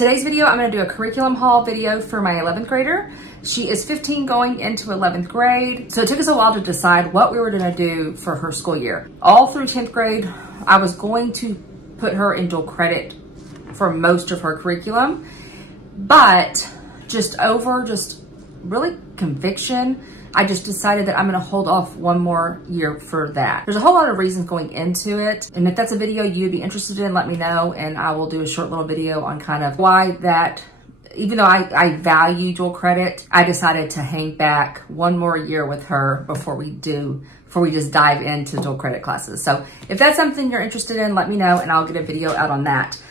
today's video, I'm gonna do a curriculum haul video for my 11th grader. She is 15 going into 11th grade. So it took us a while to decide what we were gonna do for her school year. All through 10th grade, I was going to put her in dual credit for most of her curriculum, but just really conviction, I just decided that I'm gonna hold off one more year for that. There's a whole lot of reasons going into it. And if that's a video you'd be interested in, let me know. And I will do a short little video on kind of why that, even though I value dual credit, I decided to hang back one more year with her before we just dive into dual credit classes. So if that's something you're interested in, let me know and I'll get a video out on that.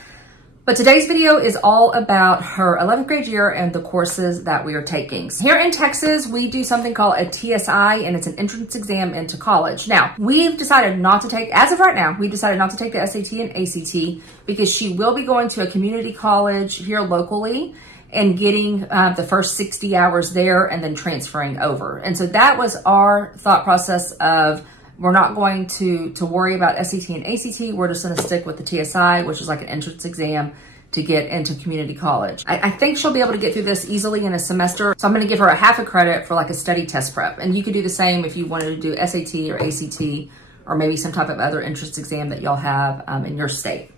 But today's video is all about her 11th grade year and the courses that we are taking. Here in Texas, we do something called a TSI, and it's an entrance exam into college. Now, we've decided not to take, as of right now, we decided not to take the SAT and ACT because she will be going to a community college here locally and getting the first 60 hours there and then transferring over. And so that was our thought process of, we're not going to worry about SAT and ACT. We're just gonna stick with the TSI, which is like an entrance exam to get into community college. I think she'll be able to get through this easily in a semester. So I'm gonna give her a half a credit for like a study test prep. And you could do the same if you wanted to do SAT or ACT or maybe some type of other entrance exam that y'all have in your state.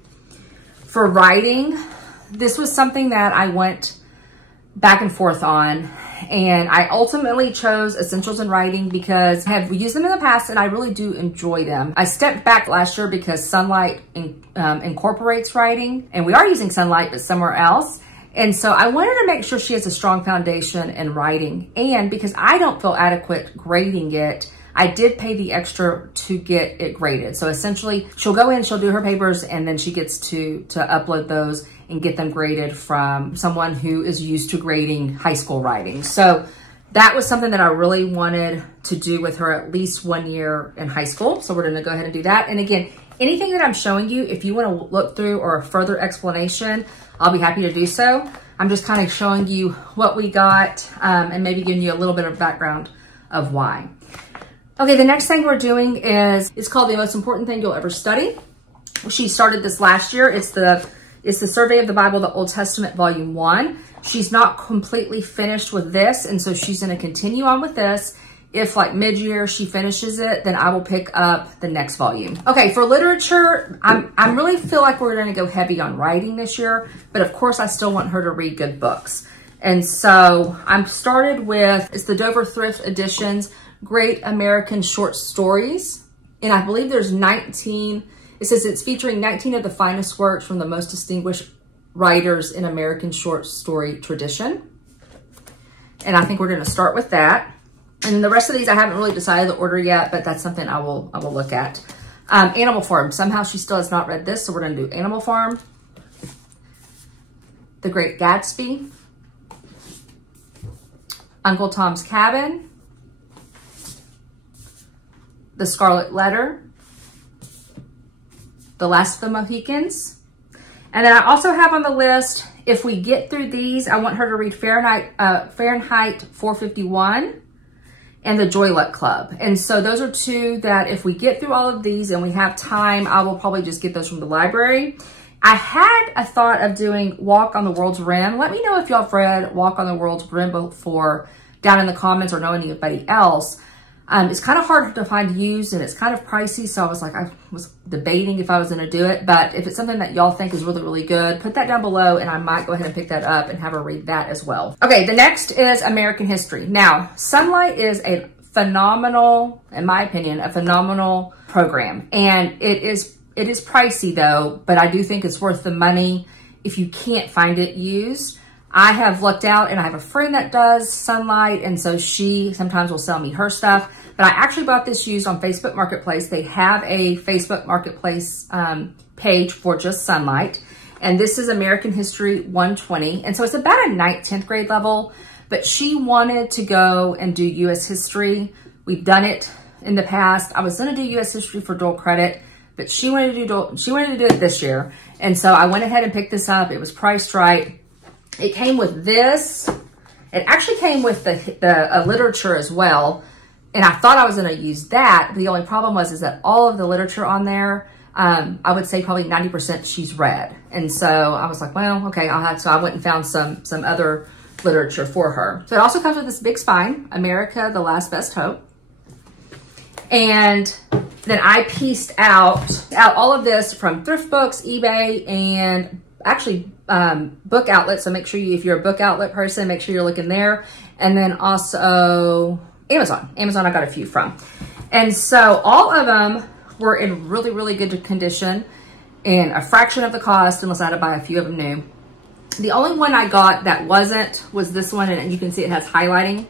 For writing, this was something that I went back and forth on. And I ultimately chose Essentials in Writing because I have used them in the past and I really do enjoy them. I stepped back last year because Sunlight incorporates writing, and we are using Sunlight but somewhere else. And so I wanted to make sure she has a strong foundation in writing. And because I don't feel adequate grading it, I did pay the extra to get it graded. So essentially she'll go in, she'll do her papers, and then she gets to upload those and get them graded from someone who is used to grading high school writing. So that was something that I really wanted to do with her at least 1 year in high school. So we're gonna go ahead and do that. And again, anything that I'm showing you, if you wanna look through or a further explanation, I'll be happy to do so. I'm just kind of showing you what we got and maybe giving you a little bit of background of why. Okay, the next thing we're doing it's called The Most Important Thing You'll Ever Study. She started this last year. It's the Survey of the Bible, the Old Testament, Volume 1. She's not completely finished with this, and so she's gonna continue on with this. If like mid-year she finishes it, then I will pick up the next volume. Okay, for literature, I really feel like we're gonna go heavy on writing this year, but of course I still want her to read good books. And so I'm started with, it's the Dover Thrift Editions, Great American Short Stories. And I believe there's 19, it says it's featuring 19 of the finest works from the most distinguished writers in American short story tradition. And I think we're gonna start with that. And then the rest of these, I haven't really decided the order yet, but that's something I will look at. Animal Farm, somehow she still has not read this, so we're gonna do Animal Farm. The Great Gatsby. Uncle Tom's Cabin. The Scarlet Letter, The Last of the Mohicans. And then I also have on the list, if we get through these, I want her to read Fahrenheit 451 and The Joy Luck Club. And so those are two that if we get through all of these and we have time, I will probably just get those from the library. I had a thought of doing Walk on the World's Rim. Let me know if y'all have read Walk on the World's Rim before down in the comments or know anybody else. It's kind of hard to find used and it's kind of pricey. So I was debating if I was going to do it, but if it's something that y'all think is really, really good, put that down below and I might go ahead and pick that up and have her read that as well. Okay. The next is American history. Now, Sunlight is a phenomenal, in my opinion, a phenomenal program. And it is pricey though, but I do think it's worth the money if you can't find it used. I have looked out and I have a friend that does Sunlight, and so she sometimes will sell me her stuff. But I actually bought this used on Facebook Marketplace. They have a Facebook Marketplace page for just Sunlight. And this is American History 120. And so it's about a 9th, 10th grade level, but she wanted to go and do US history. We've done it in the past. I was gonna do US history for dual credit, but she wanted to do it this year. And so I went ahead and picked this up. It was priced right. It came with this. It actually came with the literature as well. And I thought I was going to use that. The only problem was that all of the literature on there I would say probably 90% she's read. And so I was like, well, okay, so I went and found some other literature for her. So it also comes with this big spine, America, the Last Best Hope. And then I pieced out all of this from thrift books, eBay, and actually book outlets. So make sure if you're a book outlet person, make sure you're looking there. And then also Amazon. Amazon I got a few from. And so all of them were in really, really good condition and a fraction of the cost, unless I had to buy a few of them new. The only one I got that wasn't was this one, and you can see it has highlighting.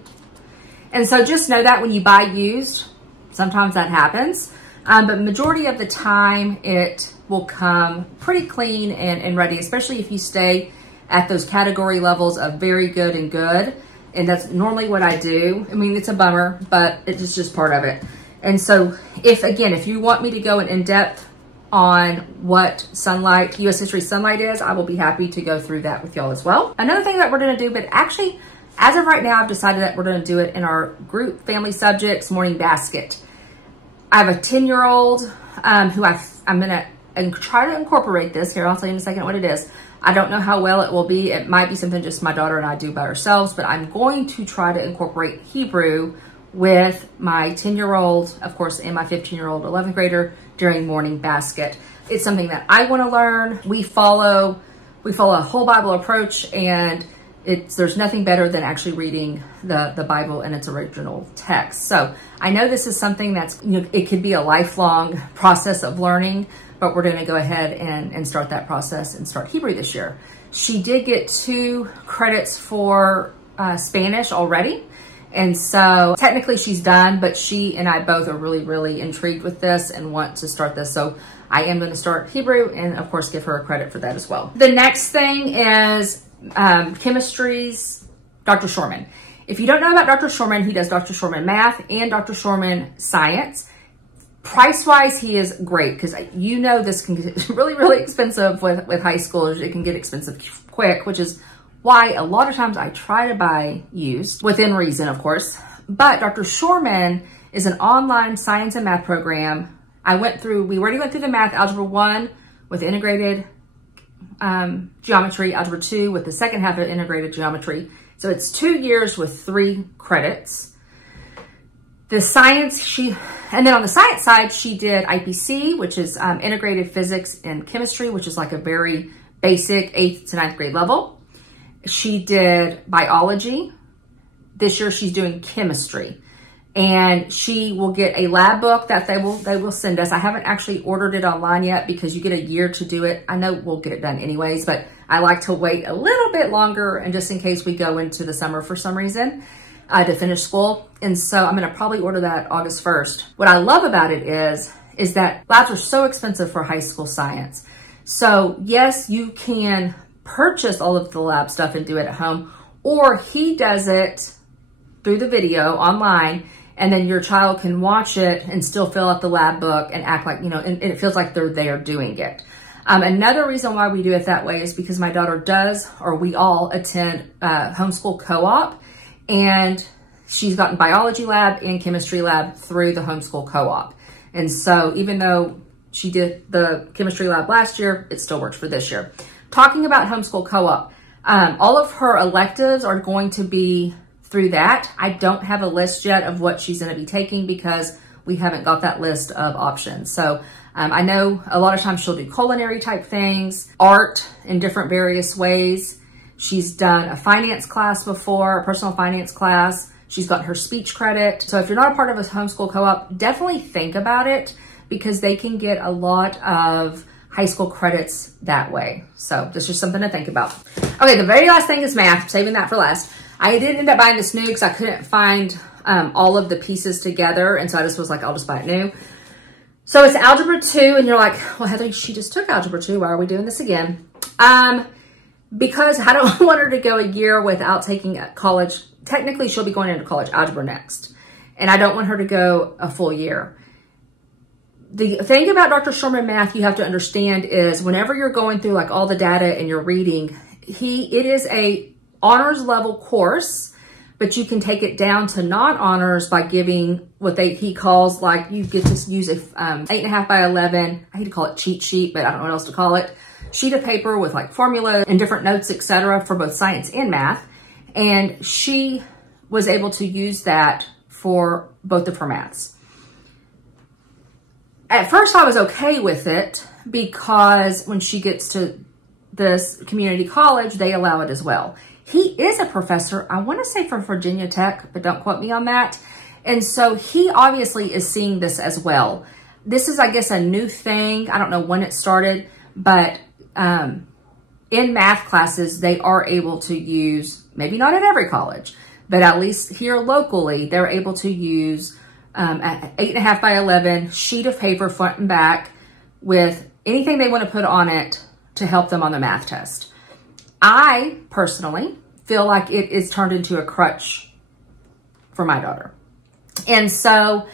And so just know that when you buy used, sometimes that happens. But majority of the time it will come pretty clean and ready, especially if you stay at those category levels of very good and good. And that's normally what I do. I mean, it's a bummer, but it's just part of it. And so if you want me to go in depth on what Sunlight, U.S. History Sunlight is, I will be happy to go through that with y'all as well. Another thing that we're gonna do, but actually, as of right now, I've decided that we're gonna do it in our group family subjects morning basket. I have a 10-year-old who I'm gonna try to incorporate this. Here, I'll tell you in a second what it is. I don't know how well it will be. It might be something just my daughter and I do by ourselves, but I'm going to try to incorporate Hebrew with my 10-year-old, of course, and my 15-year-old 11th grader during morning basket. It's something that I want to learn. We follow a whole Bible approach, and there's nothing better than actually reading the Bible in its original text. So I know this is something that's, it could be a lifelong process of learning, but we're going to go ahead and start that process and start Hebrew this year. She did get 2 credits for Spanish already. And so technically she's done, but she and I both are really, really intrigued with this and want to start this. So I am going to start Hebrew and of course give her a credit for that as well. The next thing is chemistry's Dr. Shorman. If you don't know about Dr. Shorman, he does Dr. Shorman math and Dr. Shorman science. Price-wise, he is great because this can get really, really expensive with high schoolers. It can get expensive quick, which is why a lot of times I try to buy used, within reason, of course. But Dr. Shorman is an online science and math program. We already went through the math, Algebra 1 with integrated geometry, Algebra 2 with the second half of integrated geometry. So it's 2 years with 3 credits. The science, and then on the science side, she did IPC, which is integrated physics and chemistry, which is like a very basic 8th to 9th grade level. She did biology. This year she's doing chemistry, and she will get a lab book that they will send us. I haven't actually ordered it online yet because you get a year to do it. I know we'll get it done anyways, but I like to wait a little bit longer, and just in case we go into the summer for some reason to finish school. And so I'm going to probably order that August 1st. What I love about it is that labs are so expensive for high school science. So yes, you can purchase all of the lab stuff and do it at home, or he does it through the video online, and then your child can watch it and still fill out the lab book and act like, and it feels like they're there doing it. Another reason why we do it that way is because my daughter we all attend homeschool co-op, and she's gotten biology lab and chemistry lab through the homeschool co-op. And so even though she did the chemistry lab last year, it still works for this year. Talking about homeschool co-op, all of her electives are going to be through that. I don't have a list yet of what she's going to be taking because we haven't got that list of options. So I know a lot of times she'll do culinary type things, art in different various ways. She's done a finance class before, a personal finance class. She's got her speech credit. So if you're not a part of a homeschool co-op, definitely think about it because they can get a lot of high school credits that way. So that's just something to think about. Okay, the very last thing is math, saving that for last. I did end up buying this new because I couldn't find all of the pieces together. And so I just was like, I'll just buy it new. So it's Algebra 2, and you're like, well, Heather, she just took Algebra 2. Why are we doing this again? Because I don't want her to go a year without taking college. Technically, she'll be going into college algebra next. And I don't want her to go a full year. The thing about Dr. Shorman math you have to understand is whenever you're going through like all the data and you're reading, it is a honors level course, but you can take it down to non-honors by giving what he calls, like, you get to use a 8.5 by 11, I hate to call it cheat sheet, but I don't know what else to call it, sheet of paper with like formula and different notes, etc., for both science and math. And she was able to use that for both of her maths. At first I was okay with it because when she gets to this community college, they allow it as well. He is a professor, I want to say from Virginia Tech, but don't quote me on that. And so he obviously is seeing this as well. This is, I guess, a new thing. I don't know when it started, but in math classes, they are able to use, maybe not at every college, but at least here locally, they're able to use an 8.5 by 11 sheet of paper front and back with anything they want to put on it to help them on the math test. I personally feel like it is turned into a crutch for my daughter. And so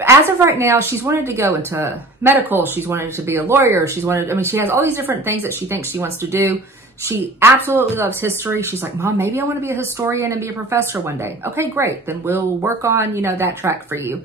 as of right now, she's wanted to go into medical. She's wanted to be a lawyer. She has all these different things that she thinks she wants to do. She absolutely loves history. She's like, Mom, maybe I want to be a historian and be a professor one day. Okay, great. Then we'll work on, that track for you.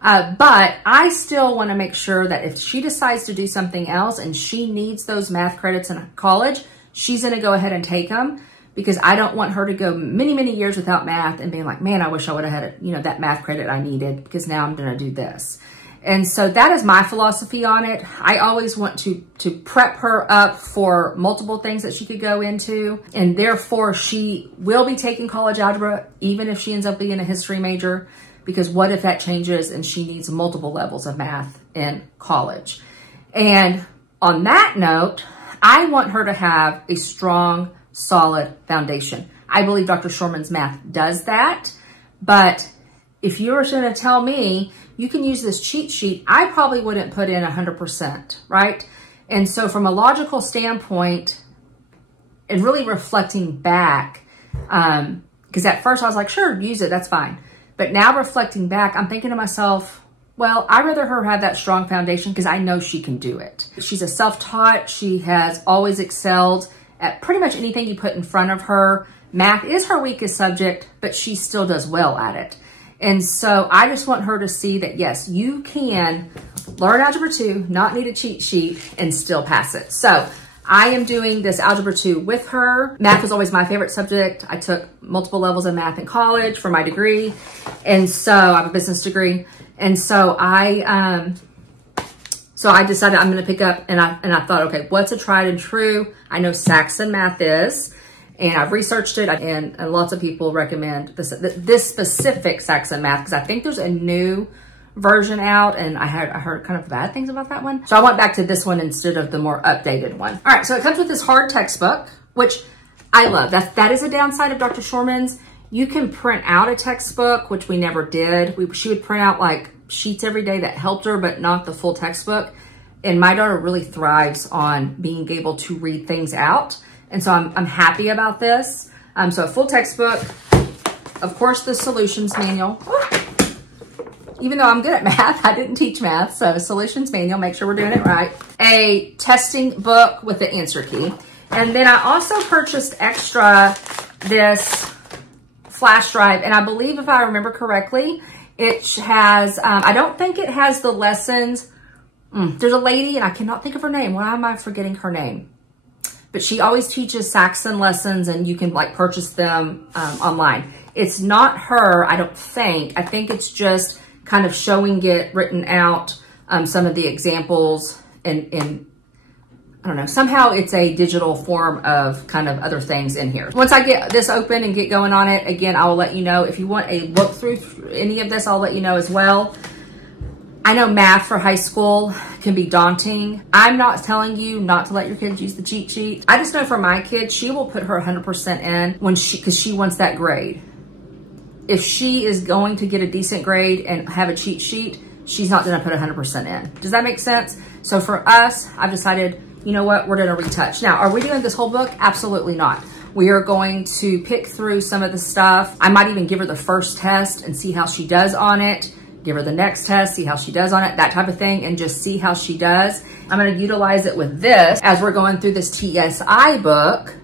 But I still want to make sure that if she decides to do something else and she needs those math credits in college, she's going to go ahead and take them, because I don't want her to go many, many years without math and being like, man, I wish I would have had, that math credit I needed, because now I'm going to do this. And so that is my philosophy on it. I always want to prep her up for multiple things that she could go into. And therefore she will be taking college algebra, even if she ends up being a history major, because what if that changes and she needs multiple levels of math in college? And on that note, I want her to have a strong, solid foundation. I believe Dr. Shorman's math does that, but if you were going to tell me you can use this cheat sheet, I probably wouldn't put in 100%, right? And so from a logical standpoint, and really reflecting back, because at first I was like, sure, use it, that's fine. But now reflecting back, I'm thinking to myself, well, I'd rather her have that strong foundation because I know she can do it. She's a self-taught. She has always excelled at pretty much anything you put in front of her. Math is her weakest subject, but she still does well at it. And so I just want her to see that, yes, you can learn Algebra 2, not need a cheat sheet, and still pass it. So I am doing this Algebra 2 with her. Math was always my favorite subject. I took multiple levels of math in college for my degree. And so I have a business degree. And so I decided I'm going to pick up, and I thought, okay, what's a tried and true? I know Saxon math is, and I've researched it, and lots of people recommend this specific Saxon math, because I think there's a new version out, and I heard kind of bad things about that one. So I went back to this one instead of the more updated one. All right, so it comes with this hard textbook, which I love. That is a downside of Dr. Shorman's. You can print out a textbook, which we never did. She would print out like sheets every day that helped her, but not the full textbook. And my daughter really thrives on being able to read things out. And so I'm happy about this. So a full textbook, of course, the solutions manual. Even though I'm good at math, I didn't teach math. So solutions manual, make sure we're doing it right. A testing book with the answer key. And then I also purchased extra this flash drive. And I believe, if I remember correctly, it has, I don't think it has the lessons. There's a lady, and I cannot think of her name. Why am I forgetting her name? But she always teaches Saxon lessons, and you can like purchase them online. It's not her, I don't think. I think it's just kind of showing it written out, some of the examples, and I don't know, somehow it's a digital form of kind of other things in here. Once I get this open and get going on it, again, I will let you know. If you want a look through any of this, I'll let you know as well. I know math for high school can be daunting. I'm not telling you not to let your kids use the cheat sheet. I just know for my kid, she will put her 100% in because she wants that grade. If she is going to get a decent grade and have a cheat sheet, she's not gonna put 100% in. Does that make sense? So for us, I've decided, you know what, we're gonna retouch. Now, are we doing this whole book? Absolutely not. We are going to pick through some of the stuff. I might even give her the first test and see how she does on it. Give her the next test, see how she does on it, that type of thing, and just see how she does. I'm gonna utilize it with this as we're going through this TSI book.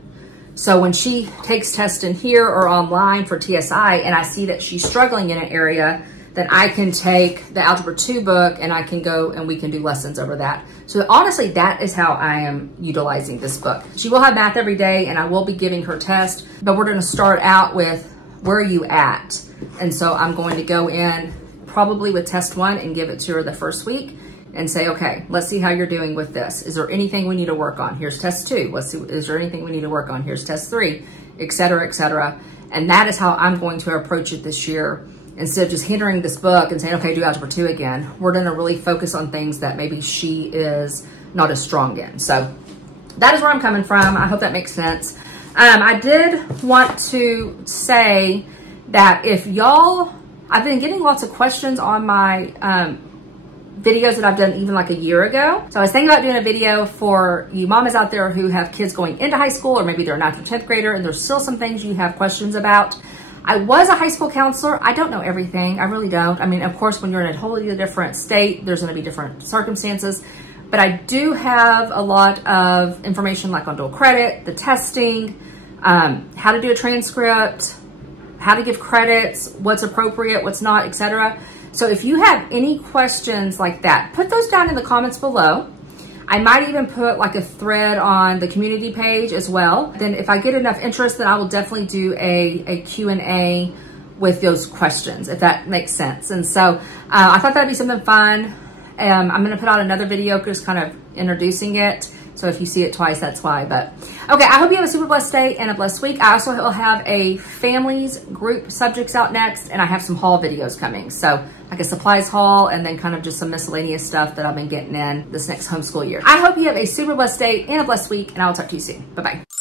So when she takes tests in here or online for TSI and I see that she's struggling in an area, then I can take the Algebra 2 book and I can go and we can do lessons over that. So honestly, that is how I am utilizing this book. She will have math every day and I will be giving her tests, but we're gonna start out with where are you at? And so I'm going to go in probably with test 1 and give it to her the first week and say, okay, let's see how you're doing with this. Is there anything we need to work on? Here's test 2. Let's see, is there anything we need to work on? Here's test 3, et cetera, et cetera. And that is how I'm going to approach it this year. Instead of just hindering this book and saying, okay, do Algebra 2 again, we're gonna really focus on things that maybe she is not as strong in. So that is where I'm coming from. I hope that makes sense. I did want to say that if y'all, I've been getting lots of questions on my videos that I've done even like a year ago. So I was thinking about doing a video for you mamas out there who have kids going into high school, or maybe they're a 9th or 10th grader and there's still some things you have questions about. I was a high school counselor. I don't know everything. I really don't. I mean, of course, when you're in a totally different state, there's going to be different circumstances. But I do have a lot of information like on dual credit, the testing, how to do a transcript, how to give credits, what's appropriate, what's not, etc. So if you have any questions like that, put those down in the comments below. I might even put like a thread on the community page as well. Then if I get enough interest, then I will definitely do a Q&A with those questions, if that makes sense. And so I thought that'd be something fun. I'm gonna put out another video just kind of introducing it. So if you see it twice, that's why. But okay, I hope you have a super blessed day and a blessed week. I also will have a families group subjects out next, and I have some haul videos coming. So like a supplies haul and then kind of just some miscellaneous stuff that I've been getting in this next homeschool year. I hope you have a super blessed day and a blessed week, and I will talk to you soon. Bye-bye.